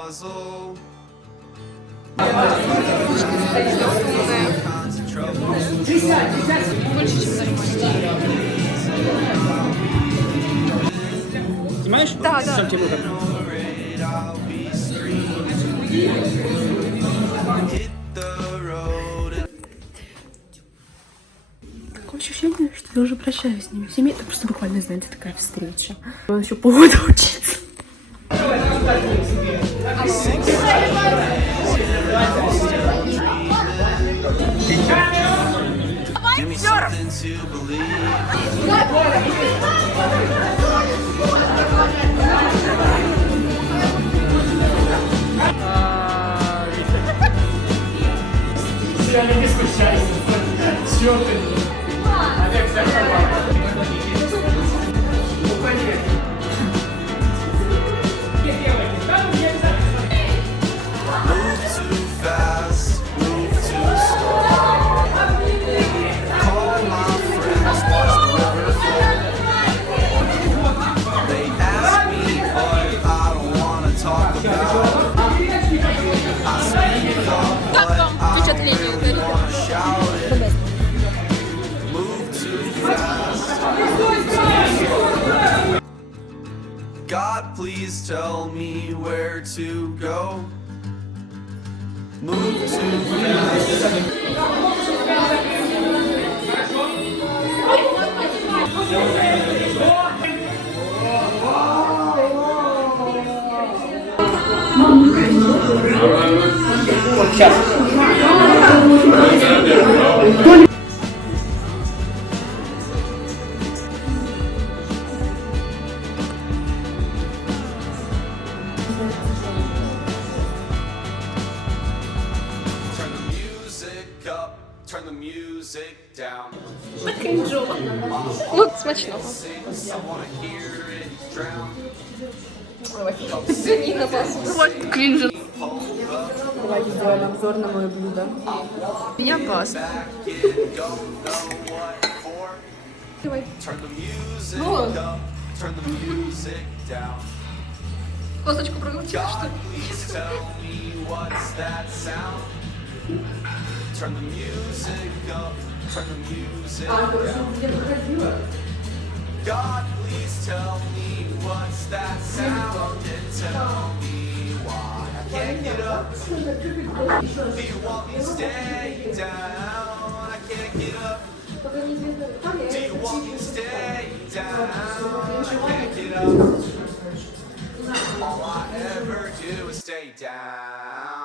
Puzzle. Больше, чем занимаюсь. Снимаешь? Да, да. Сам тебе выход. Такое ощущение, что я уже прощаюсь с ними всеми. Это просто буквально, знаете, такая встреча. Он еще полгода учится. Как but вам I впечатление, Дарья? wanna shout it. Move too fast. God, please tell me where to go. Move too down. Ну, смачного. Drown. Свинина вас. Вот кринжи. Давайте сделаем обзор на мое блюдо. Меня turn the music down. Косточку проглотила, что. Turn the music up, turn the music down. God, please tell me what's that sound and tell get up. Do you want me to stay down? I can't get up. Do you want me to stay down? I can't get up. All I ever do is stay down.